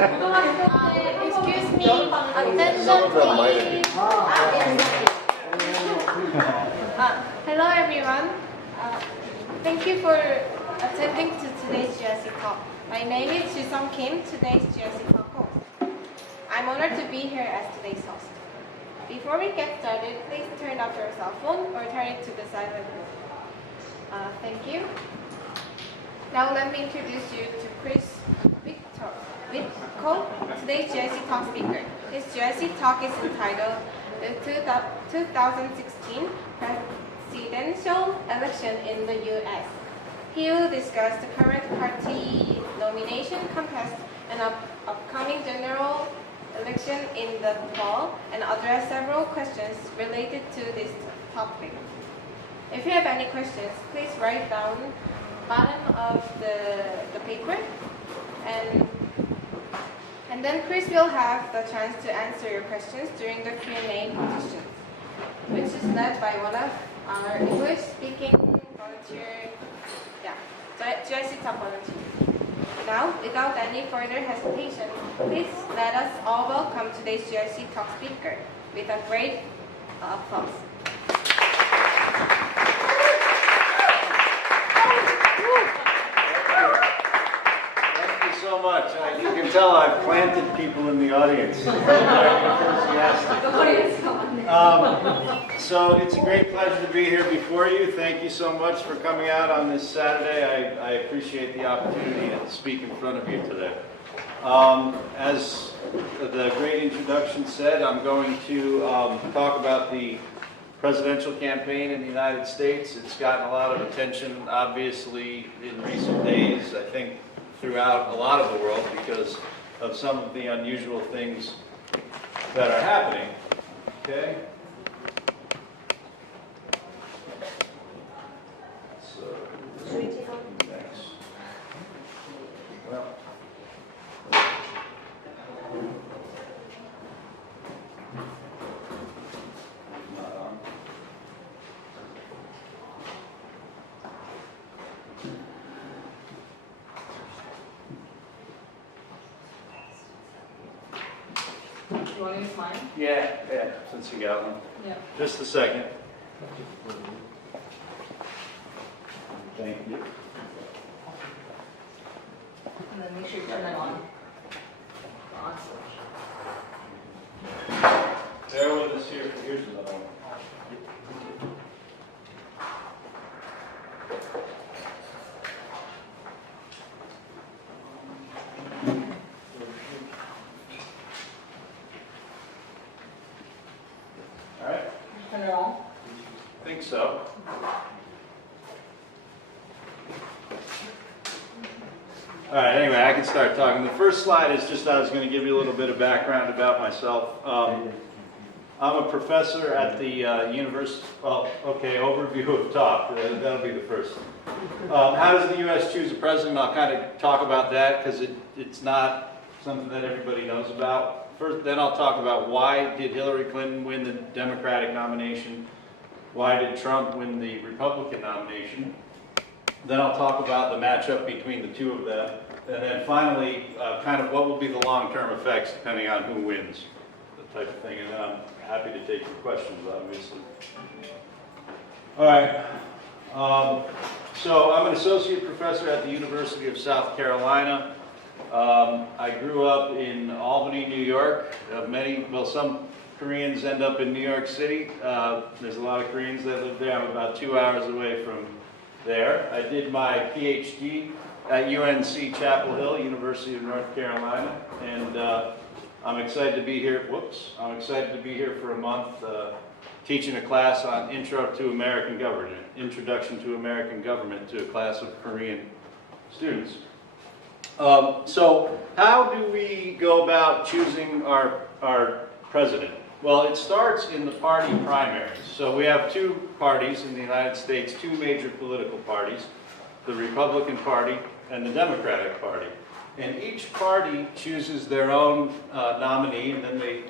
Excuse me, attention please. Hello everyone. Thank you for attending to today's GIC talk. My name is Ji-Sung Kim, today's GIC talk host. I'm honored to be here as today's host. Before we get started, please turn off your cell phone or turn it to the silent mode. Thank you. Now let me introduce you to Chris Witko, today's GIC talk speaker. His GIC talk is entitled The 2016 Presidential Election in the U.S. He will discuss the current party nomination contest and upcoming general election in the fall and address several questions related to this topic. If you have any questions, please write down bottom of the paper, and then Chris will have the chance to answer your questions during the Q&A session, which is led by one of our English-speaking volunteer, GIC top volunteers. Now, without any further hesitation, please let us all welcome today's GIC talk speaker with a great applause. So much. You can tell I've planted people in the audience. Very enthusiastic. So it's a great pleasure to be here before you. Thank you so much for coming out on this Saturday. I appreciate the opportunity to speak in front of you today. As the great introduction said, I'm going to talk about the presidential campaign in the United States. It's gotten a lot of attention, obviously, in recent days. I think throughout a lot of the world because of some of the unusual things that are happening. Okay? So, next. Well. Not on. You want to use mine? Yeah, since you got one. Yeah. Just a second. Thank you. And then make sure you turn that on. Bear with us here. Here's another one. All right. Turn it on. I think so. All right, anyway, I can start talking. The first slide is just I was going to give you a little bit of background about myself. I'm a professor at the university. Well, okay, overview of talk. That'll be the first. How does the U.S. choose a president? I'll kind of talk about that because it's not something that everybody knows about. First, then I'll talk about why did Hillary Clinton win the Democratic nomination? Why did Trump win the Republican nomination? Then I'll talk about the matchup between the two of them. And then finally, kind of what will be the long-term effects depending on who wins, the type of thing. And then I'm happy to take your questions, obviously. All right. So I'm an associate professor at the University of South Carolina. I grew up in Albany, New York. Some Koreans end up in New York City. There's a lot of Koreans that live there. I'm about 2 hours away from there. I did my PhD at UNC Chapel Hill, University of North Carolina, and I'm excited to be here. I'm excited to be here for a month teaching a class on Introduction to American Government to a class of Korean students. So how do we go about choosing our president? Well, it starts in the party primaries. So we have two parties in the United States, two major political parties, the Republican Party and the Democratic Party. And each party chooses their own nominee, and then they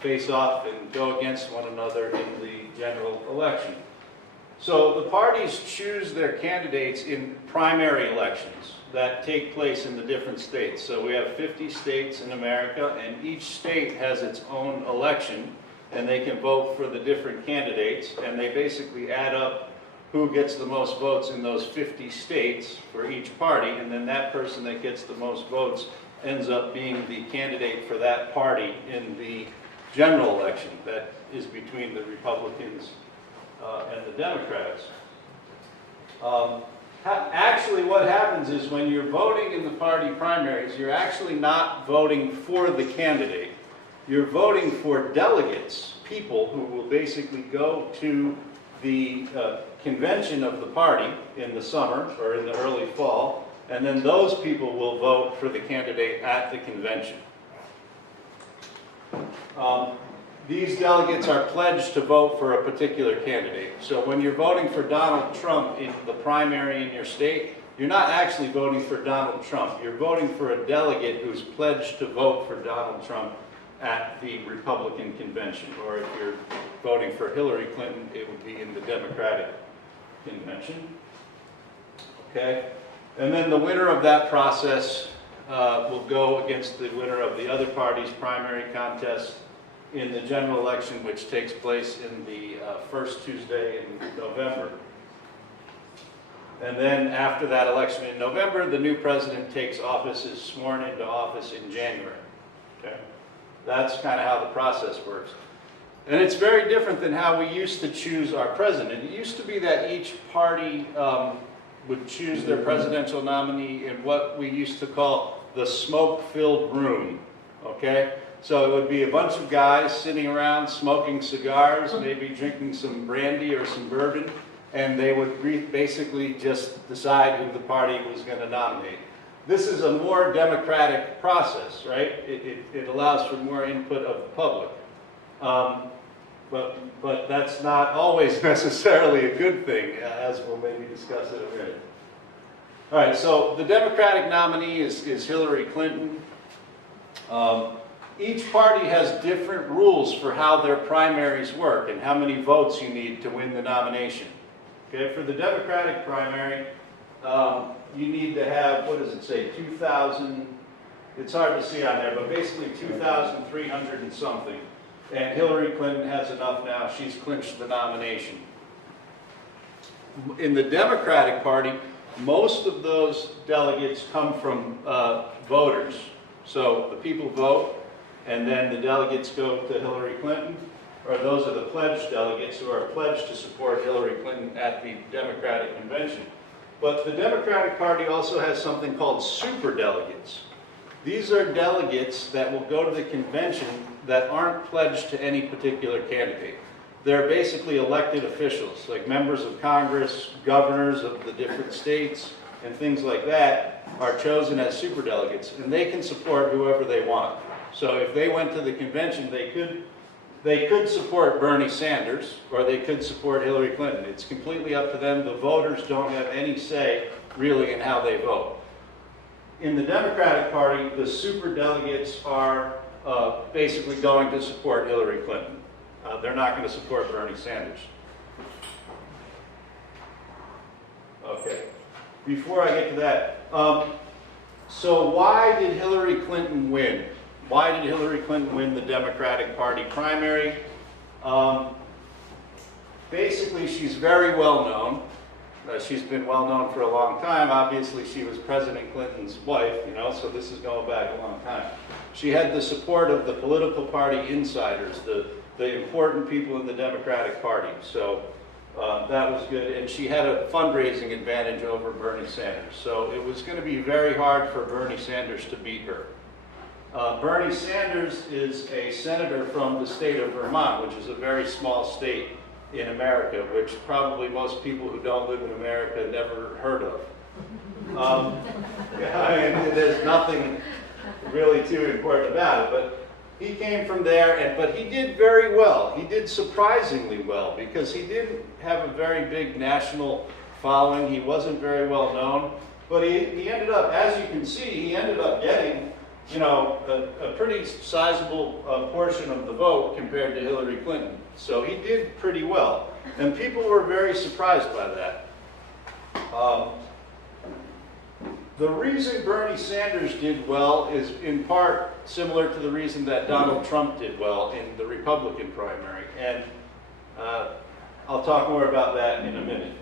face off and go against one another in the general election. So the parties choose their candidates in primary elections that take place in the different states. So we have 50 states in America, and each state has its own election, and they can vote for the different candidates, and they basically add up who gets the most votes in those 50 states for each party, and then that person that gets the most votes ends up being the candidate for that party in the general election that is between the Republicans and the Democrats. Actually, what happens is when you're voting in the party primaries, you're actually not voting for the candidate. You're voting for delegates, people who will basically go to the convention of the party in the summer or in the early fall, and then those people will vote for the candidate at the convention. These delegates are pledged to vote for a particular candidate. So when you're voting for Donald Trump in the primary in your state, you're not actually voting for Donald Trump. You're voting for a delegate who's pledged to vote for Donald Trump at the Republican convention. Or if you're voting for Hillary Clinton, it would be in the Democratic convention. Okay? And then the winner of that process will go against the winner of the other party's primary contest in the general election, which takes place in the first Tuesday in November. And then after that election in November, the new president takes office, is sworn into office in January. Okay? That's kind of how the process works. And it's very different than how we used to choose our president. It used to be that each party would choose their presidential nominee in what we used to call the smoke-filled room. Okay? So it would be a bunch of guys sitting around smoking cigars, maybe drinking some brandy or some bourbon, and they would basically just decide who the party was going to nominate. This is a more democratic process, right? It allows for more input of the public. But that's not always necessarily a good thing, as we'll maybe discuss in a minute. All right, so the Democratic nominee is Hillary Clinton. Each party has different rules for how their primaries work and how many votes you need to win the nomination. Okay, for the Democratic primary, you need to have, what does it say, 2,000, it's hard to see on there, but basically 2,300 and something. And Hillary Clinton has enough now, she's clinched the nomination. In the Democratic Party, most of those delegates come from voters. So the people vote, and then the delegates go to Hillary Clinton, or those are the pledged delegates who are pledged to support Hillary Clinton at the Democratic convention. But the Democratic Party also has something called superdelegates. These are delegates that will go to the convention that aren't pledged to any particular candidate. They're basically elected officials, like members of Congress, governors of the different states, and things like that are chosen as superdelegates, and they can support whoever they want. So if they went to the convention, they could support Bernie Sanders, or they could support Hillary Clinton. It's completely up to them. The voters don't have any say, really, in how they vote. In the Democratic Party, the superdelegates are basically going to support Hillary Clinton. They're not going to support Bernie Sanders. Okay. Before I get to that, so why did Hillary Clinton win? Why did Hillary Clinton win the Democratic Party primary? Basically, she's very well known. She's been well known for a long time. Obviously, she was President Clinton's wife, so this is going back a long time. She had the support of the political party insiders, the important people in the Democratic Party. So that was good. And she had a fundraising advantage over Bernie Sanders. So it was going to be very hard for Bernie Sanders to beat her. Bernie Sanders is a senator from the state of Vermont, which is a very small state in America, which probably most people who don't live in America never heard of. There's nothing really too important about it, but he came from there, but he did very well. He did surprisingly well, because he didn't have a very big national following. He wasn't very well known, but he ended up, as you can see, he ended up getting you know, a pretty sizable portion of the vote compared to Hillary Clinton. So he did pretty well. And people were very surprised by that. The reason Bernie Sanders did well is in part similar to the reason that Donald Trump did well in the Republican primary. And I'll talk more about that in a minute.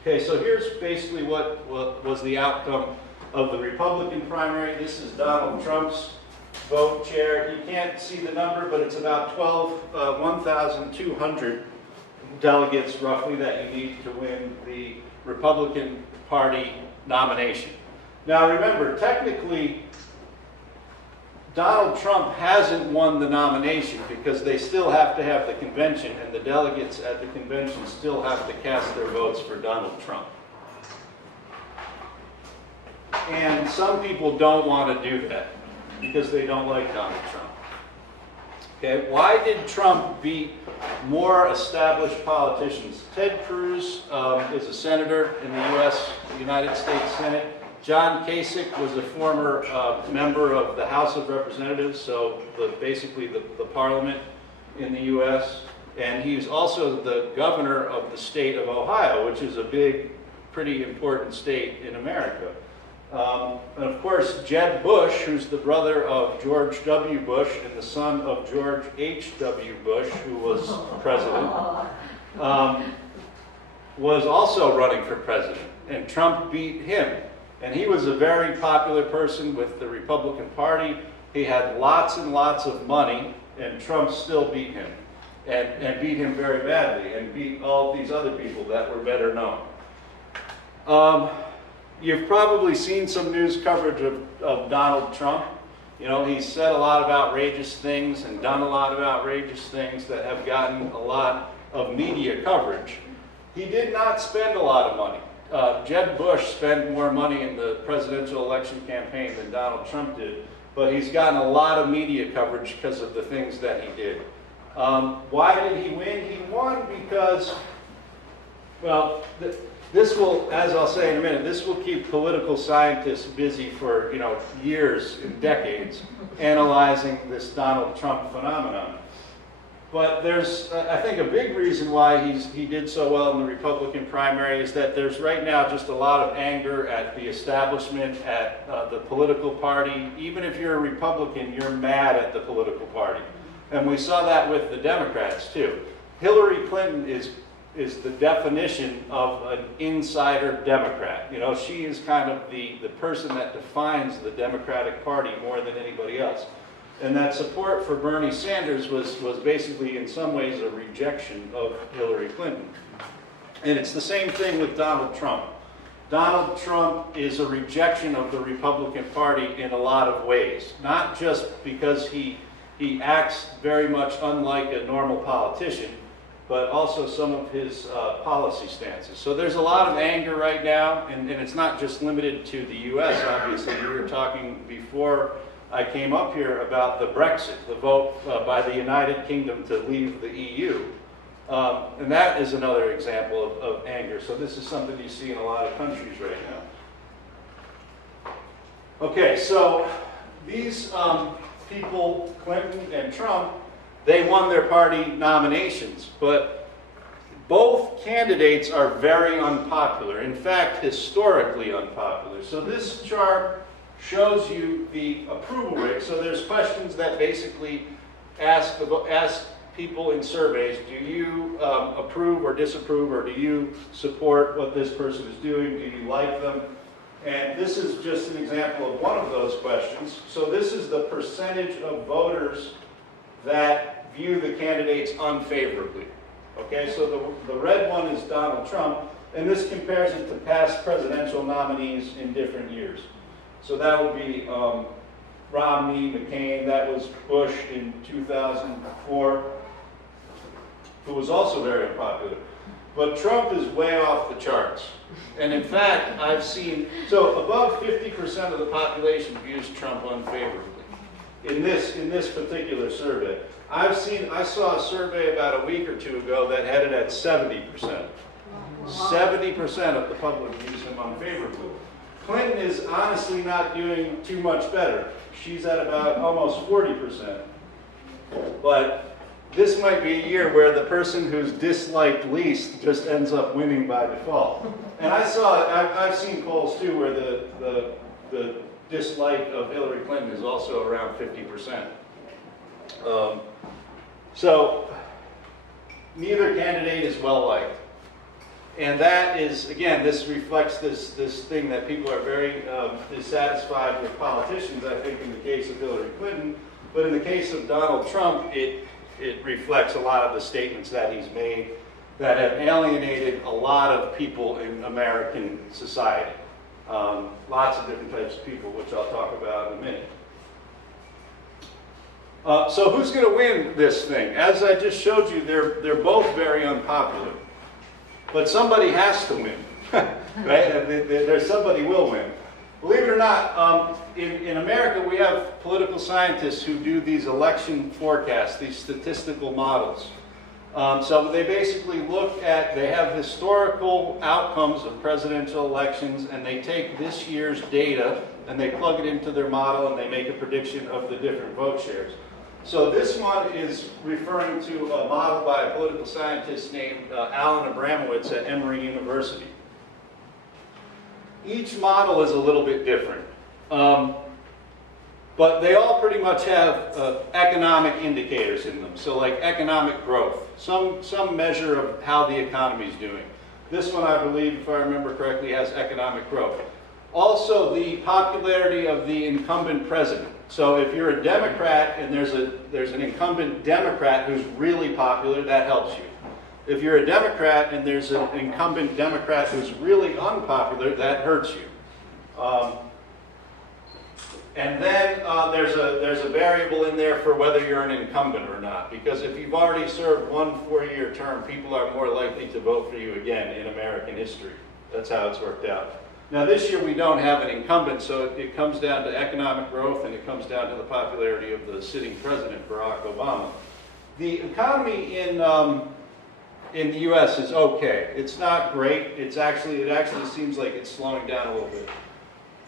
Okay, so here's basically what was the outcome of the Republican primary. This is Donald Trump's vote share. You can't see the number, but it's about 1,200 delegates roughly that you need to win the Republican Party nomination. Now remember, technically, Donald Trump hasn't won the nomination because they still have to have the convention, and the delegates at the convention still have to cast their votes for Donald Trump. And some people don't want to do that because they don't like Donald Trump. Okay, why did Trump beat more established politicians? Ted Cruz is a senator in the United States Senate. John Kasich was a former member of the House of Representatives, so basically the parliament in the U.S. And he's also the governor of the state of Ohio, which is a big, pretty important state in America. And of course, Jeb Bush, who's the brother of George W. Bush and the son of George H.W. Bush, who was president, was also running for president. And Trump beat him. And he was a very popular person with the Republican Party. He had lots and lots of money, and Trump still beat him. And beat him very badly, and beat all these other people that were better known. You've probably seen some news coverage of Donald Trump. You know, he's said a lot of outrageous things and done a lot of outrageous things that have gotten a lot of media coverage. He did not spend a lot of money. Jeb Bush spent more money in the presidential election campaign than Donald Trump did, but he's gotten a lot of media coverage because of the things that he did. Why did he win? He won because, well, this will, as I'll say in a minute, this will keep political scientists busy for, you know, years and decades analyzing this Donald Trump phenomenon. But there's, I think, a big reason why he did so well in the Republican primary is that there's right now just a lot of anger at the establishment, at the political party. Even if you're a Republican, you're mad at the political party. And we saw that with the Democrats, too. Hillary Clinton is the definition of an insider Democrat. You know, she is kind of the person that defines the Democratic Party more than anybody else. And that support for Bernie Sanders was basically, in some ways, a rejection of Hillary Clinton. And it's the same thing with Donald Trump. Donald Trump is a rejection of the Republican Party in a lot of ways. Not just because he acts very much unlike a normal politician, but also some of his policy stances. So there's a lot of anger right now, and it's not just limited to the U.S., obviously. We were talking before I came up here about the Brexit, the vote by the United Kingdom to leave the EU. And that is another example of anger. So this is something you see in a lot of countries right now. Okay, so these people, Clinton and Trump, they won their party nominations, but both candidates are very unpopular. In fact, historically unpopular. So this chart shows you the approval rate. So there's questions that basically ask people in surveys, do you approve or disapprove, or do you support what this person is doing? Do you like them? And this is just an example of one of those questions. So this is the percentage of voters that view the candidates unfavorably. Okay, so the red one is Donald Trump, and this compares it to past presidential nominees in different years. So that would be Romney, McCain, that was Bush in 2004, who was also very unpopular. But Trump is way off the charts. And in fact, I've seen, so above 50% of the population views Trump unfavorably in this particular survey. I saw a survey about a week or two ago that had it at 70%. 70% of the public views him unfavorably. Clinton is honestly not doing too much better. She's at about almost 40%. But this might be a year where the person who's disliked least just ends up winning by default. And I've seen polls too where the dislike of Hillary Clinton is also around 50%. So neither candidate is well liked. And that is, again, this reflects this thing that people are very dissatisfied with politicians, I think, in the case of Hillary Clinton. But in the case of Donald Trump, it reflects a lot of the statements that he's made that have alienated a lot of people in American society. Lots of different types of people, which I'll talk about in a minute. So who's going to win this thing? As I just showed you, they're both very unpopular. But somebody has to win, right? There's somebody will win. Believe it or not, in America we have political scientists who do these election forecasts, these statistical models. So they basically they have historical outcomes of presidential elections, and they take this year's data and they plug it into their model and they make a prediction of the different vote shares. So this one is referring to a model by a political scientist named Alan Abramowitz at Emory University. Each model is a little bit different, but they all pretty much have economic indicators in them. So like economic growth, some measure of how the economy is doing. This one, I believe, if I remember correctly, has economic growth. Also, the popularity of the incumbent president. So if you're a Democrat and there's an incumbent Democrat who's really popular, that helps you. If you're a Democrat and there's an incumbent Democrat who's really unpopular, that hurts you. And then there's a variable in there for whether you're an incumbent or not. Because if you've already served one 4-year term, people are more likely to vote for you again in American history. That's how it's worked out. Now this year we don't have an incumbent, so it comes down to economic growth and it comes down to the popularity of the sitting president, Barack Obama. The economy in the U.S. is okay. It's not great. It actually seems like it's slowing down a little bit.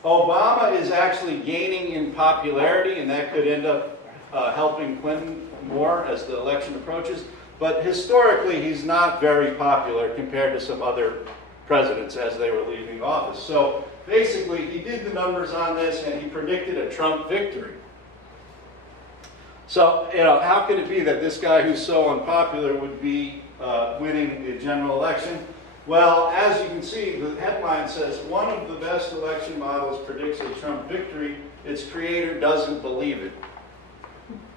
Obama is actually gaining in popularity, and that could end up helping Clinton more as the election approaches. But historically, he's not very popular compared to some other presidents as they were leaving office. So basically, he did the numbers on this, and he predicted a Trump victory. So, how could it be that this guy who's so unpopular would be winning the general election? Well, as you can see, the headline says, one of the best election models predicts a Trump victory. Its creator doesn't believe it.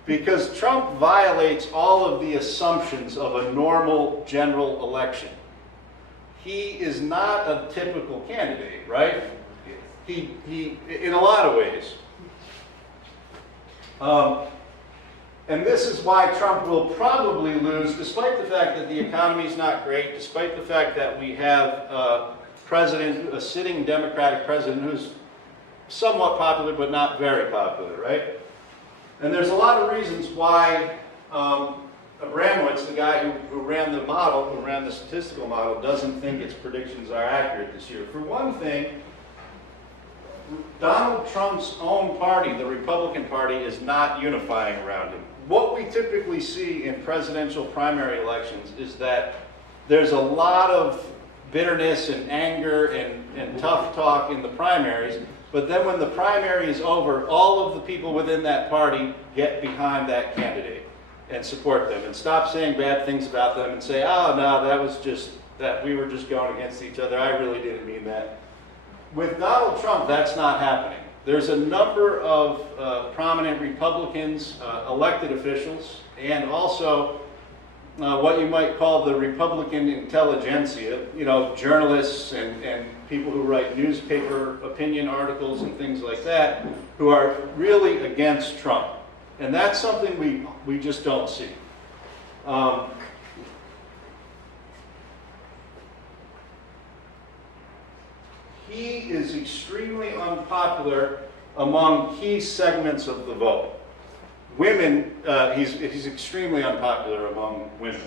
Because Trump violates all of the assumptions of a normal general election. He is not a typical candidate, right? He in a lot of ways. And this is why Trump will probably lose, despite the fact that the economy is not great, despite the fact that we have a sitting Democratic president who's somewhat popular but not very popular, right? And there's a lot of reasons why Abramowitz, the guy who ran the model, who ran the statistical model, doesn't think its predictions are accurate this year. For one thing, Donald Trump's own party, the Republican Party, is not unifying around him. What we typically see in presidential primary elections is that there's a lot of bitterness and anger and tough talk in the primaries, but then when the primary is over, all of the people within that party get behind that candidate and support them and stop saying bad things about them and say, oh no, that was just, that we were just going against each other, I really didn't mean that. With Donald Trump, that's not happening. There's a number of prominent Republicans, elected officials, and also what you might call the Republican intelligentsia, journalists and people who write newspaper opinion articles and things like that, who are really against Trump. And that's something we just don't see. He is extremely unpopular among key segments of the vote. Women, he's extremely unpopular among women.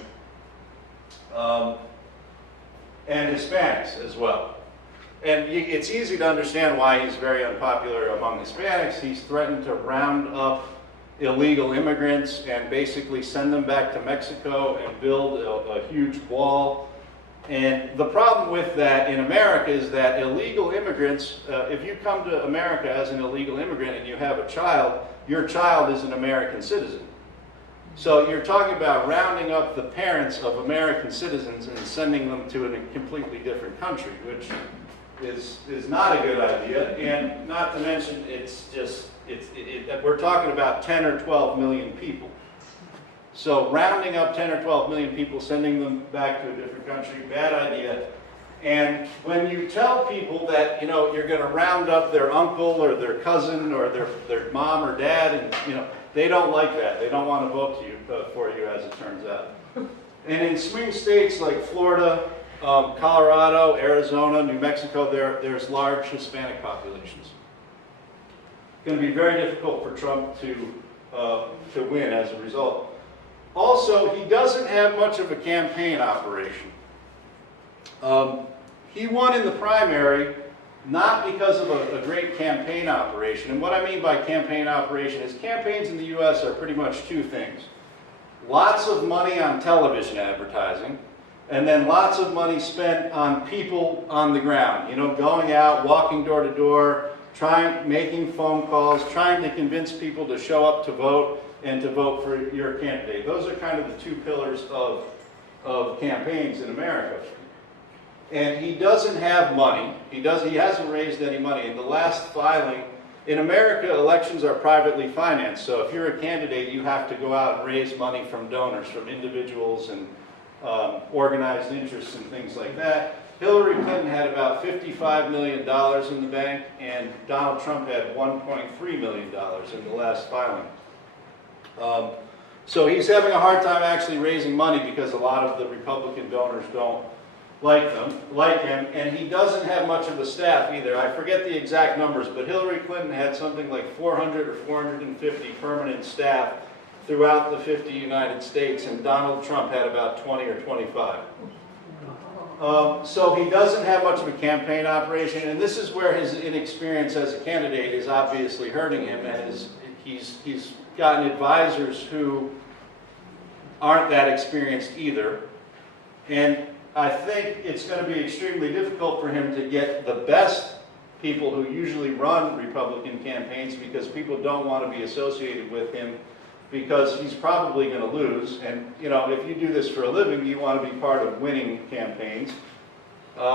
And Hispanics as well. and it's easy to understand why he's very unpopular among Hispanics. He's threatened to round up illegal immigrants and basically send them back to Mexico and build a huge wall. And the problem with that in America is that illegal immigrants, if you come to America as an illegal immigrant and you have a child, your child is an American citizen. So you're talking about rounding up the parents of American citizens and sending them to a completely different country, which is not a good idea. And not to mention, we're talking about 10 or 12 million people. So rounding up 10 or 12 million people, sending them back to a different country, bad idea. And when you tell people that, you're going to round up their uncle or their cousin or their mom or dad, and, they don't like that. They don't want to vote for you, as it turns out. And in swing states like Florida, Colorado, Arizona, New Mexico, there's large Hispanic populations. It's going to be very difficult for Trump to win as a result. Also, he doesn't have much of a campaign operation. He won in the primary not because of a great campaign operation. And what I mean by campaign operation is campaigns in the U.S. are pretty much two things. Lots of money on television advertising, and then lots of money spent on people on the ground. Going out, walking door to door, making phone calls, trying to convince people to show up to vote and to vote for your candidate. Those are kind of the two pillars of campaigns in America. And he doesn't have money. He hasn't raised any money. In the last filing, in America, elections are privately financed. So if you're a candidate, you have to go out and raise money from donors, from individuals and organized interests and things like that. Hillary Clinton had about $55 million in the bank, and Donald Trump had $1.3 million in the last filing. So he's having a hard time actually raising money because a lot of the Republican donors don't like him, and he doesn't have much of a staff either. I forget the exact numbers, but Hillary Clinton had something like 400 or 450 permanent staff throughout the 50 United States, and Donald Trump had about 20 or 25. So he doesn't have much of a campaign operation, and this is where his inexperience as a candidate is obviously hurting him, and he's gotten advisors who aren't that experienced either. And I think it's going to be extremely difficult for him to get the best people who usually run Republican campaigns, because people don't want to be associated with him because he's probably going to lose. And, if you do this for a living, you want to be part of winning campaigns.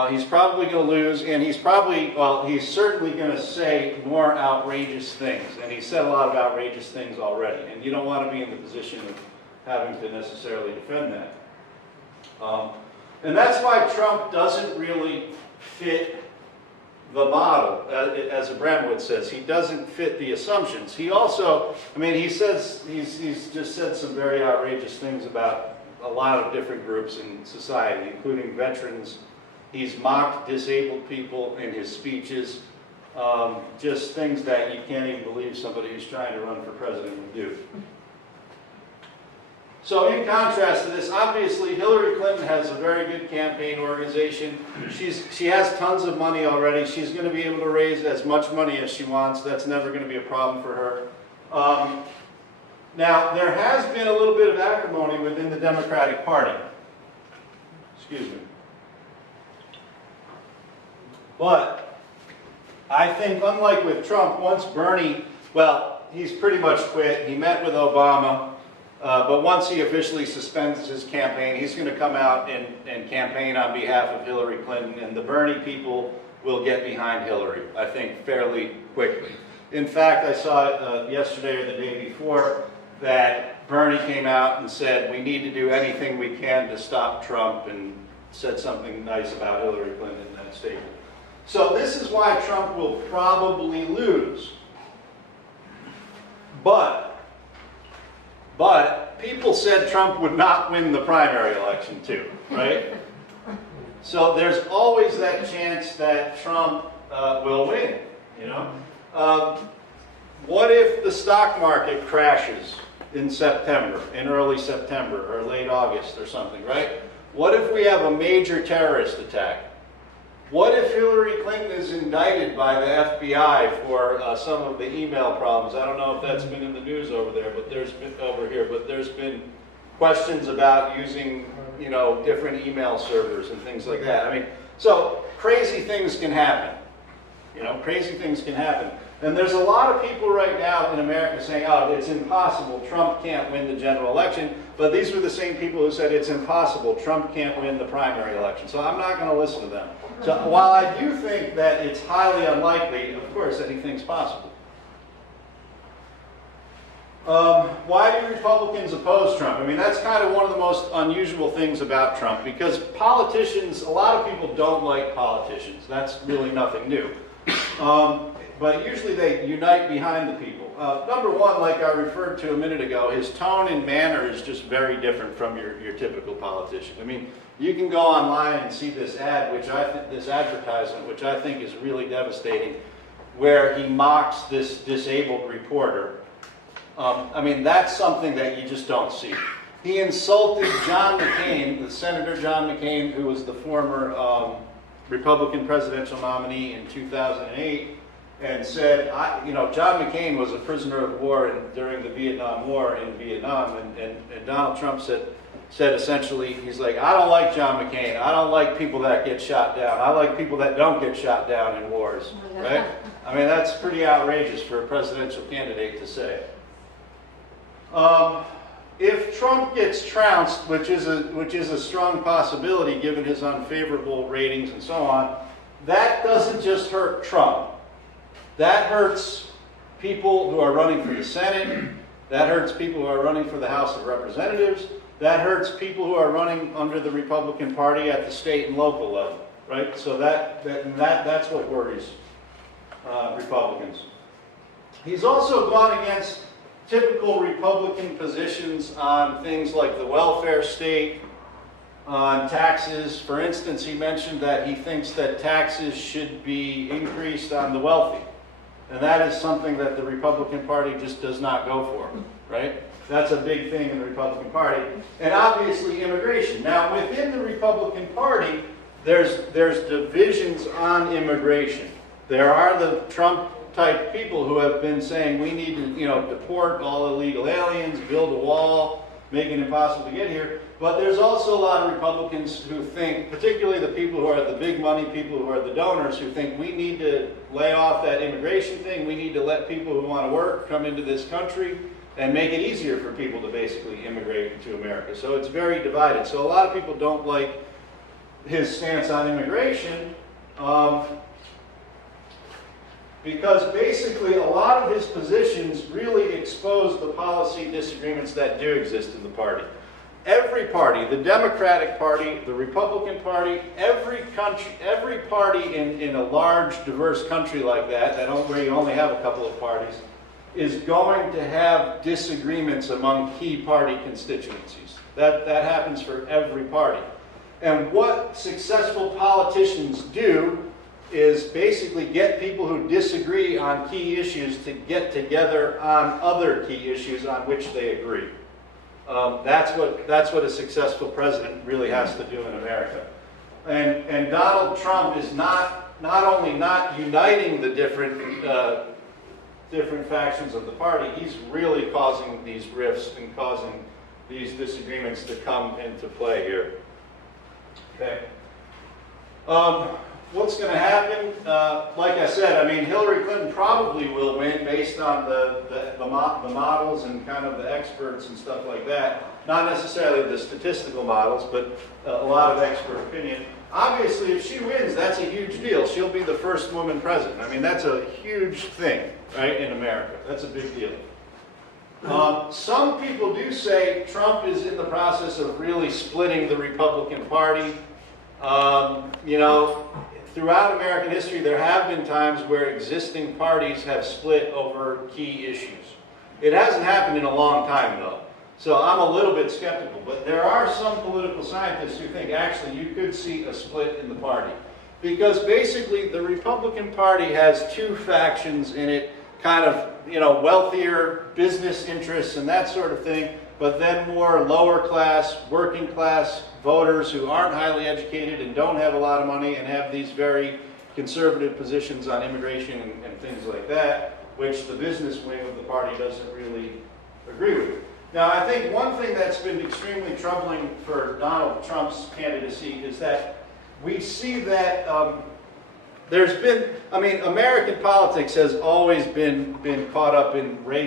He's probably going to lose, and he's certainly going to say more outrageous things. And he said a lot of outrageous things already. And you don't want to be in the position of having to necessarily defend that. And that's why Trump doesn't really fit the model, as Abramowitz says. He doesn't fit the assumptions. He also, he's just said some very outrageous things about a lot of different groups in society, including veterans. He's mocked disabled people in his speeches, just things that you can't even believe somebody who's trying to run for president would do. So in contrast to this, obviously Hillary Clinton has a very good campaign organization. She has tons of money already. She's going to be able to raise as much money as she wants. That's never going to be a problem for her. Now, there has been a little bit of acrimony within the Democratic Party. Excuse me. But I think, unlike with Trump, once Bernie, he's pretty much quit. He met with Obama. But once he officially suspends his campaign, he's going to come out and campaign on behalf of Hillary Clinton, and the Bernie people will get behind Hillary, I think, fairly quickly. In fact, I saw yesterday or the day before that Bernie came out and said, we need to do anything we can to stop Trump, and said something nice about Hillary Clinton in that statement. So this is why Trump will probably lose. But people said Trump would not win the primary election too, right? So there's always that chance that Trump will win, What if the stock market crashes in September, in early September or late August or something, right? What if we have a major terrorist attack? What if Hillary Clinton is indicted by the FBI for some of the email problems? I don't know if that's been in the news over there, but there's been questions about using, you know, different email servers and things like that. I mean, so crazy things can happen. You know, crazy things can happen. And there's a lot of people right now in America saying, oh, it's impossible, Trump can't win the general election. But these were the same people who said it's impossible, Trump can't win the primary election. So I'm not going to listen to them. So while I do think that it's highly unlikely, of course, anything's possible. Why do Republicans oppose Trump? I mean, that's kind of one of the most unusual things about Trump, because politicians, a lot of people don't like politicians. That's really nothing new. But usually they unite behind the people. Number one, like I referred to a minute ago, his tone and manner is just very different from your typical politician. I mean, you can go online and see this ad, this advertisement, which I think is really devastating, where he mocks this disabled reporter. I mean, that's something that you just don't see. He insulted John McCain, the Senator John McCain, who was the former Republican presidential nominee in 2008, and said, you know, John McCain was a prisoner of war during the Vietnam War in Vietnam, and Donald Trump said essentially, he's like, I don't like John McCain. I don't like people that get shot down. I like people that don't get shot down in wars, right? I mean, that's pretty outrageous for a presidential candidate to say. If Trump gets trounced, which is a strong possibility given his unfavorable ratings and so on, that doesn't just hurt Trump. That hurts people who are running for the Senate. That hurts people who are running for the House of Representatives. That hurts people who are running under the Republican Party at the state and local level, right? So that's what worries Republicans. He's also gone against typical Republican positions on things like the welfare state, on taxes. For instance, he mentioned that he thinks that taxes should be increased on the wealthy. And that is something that the Republican Party just does not go for, right? That's a big thing in the Republican Party. And obviously immigration. Now, within the Republican Party, there's divisions on immigration. There are the Trump-type people who have been saying we need to, you know, deport all illegal aliens, build a wall, make it impossible to get here. But there's also a lot of Republicans who think, particularly the people who are the big money people who are the donors, who think we need to lay off that immigration thing. We need to let people who want to work come into this country and make it easier for people to basically immigrate into America. So it's very divided. So a lot of people don't like his stance on immigration because basically a lot of his positions really expose the policy disagreements that do exist in the party. Every party, the Democratic Party, the Republican Party, every party in a large, diverse country like that where you only have a couple of parties, is going to have disagreements among key party constituencies. That happens for every party. And what successful politicians do is basically get people who disagree on key issues to get together on other key issues on which they agree. That's what a successful president really has to do in America. And Donald Trump is not only not uniting the different factions of the party, he's really causing these rifts and causing these disagreements to come into play here. Okay. What's going to happen? Like I said, I mean, Hillary Clinton probably will win based on the models and kind of the experts and stuff like that. Not necessarily the statistical models, but a lot of expert opinion. Obviously, if she wins, that's a huge deal. She'll be the first woman president. I mean, that's a huge thing, right, in America. That's a big deal. Some people do say Trump is in the process of really splitting the Republican Party. You know, throughout American history, there have been times where existing parties have split over key issues. It hasn't happened in a long time, though. So I'm a little bit skeptical. But there are some political scientists who think, actually, you could see a split in the party. Because basically, the Republican Party has two factions in it, kind of, you know, wealthier business interests and that sort of thing, but then more lower class, working class voters who aren't highly educated and don't have a lot of money and have these very conservative positions on immigration and things like that, which the business wing of the party doesn't really agree with. Now, I think one thing that's been extremely troubling for Donald Trump's candidacy is that we see that there's been, I mean, American politics has always been caught up in race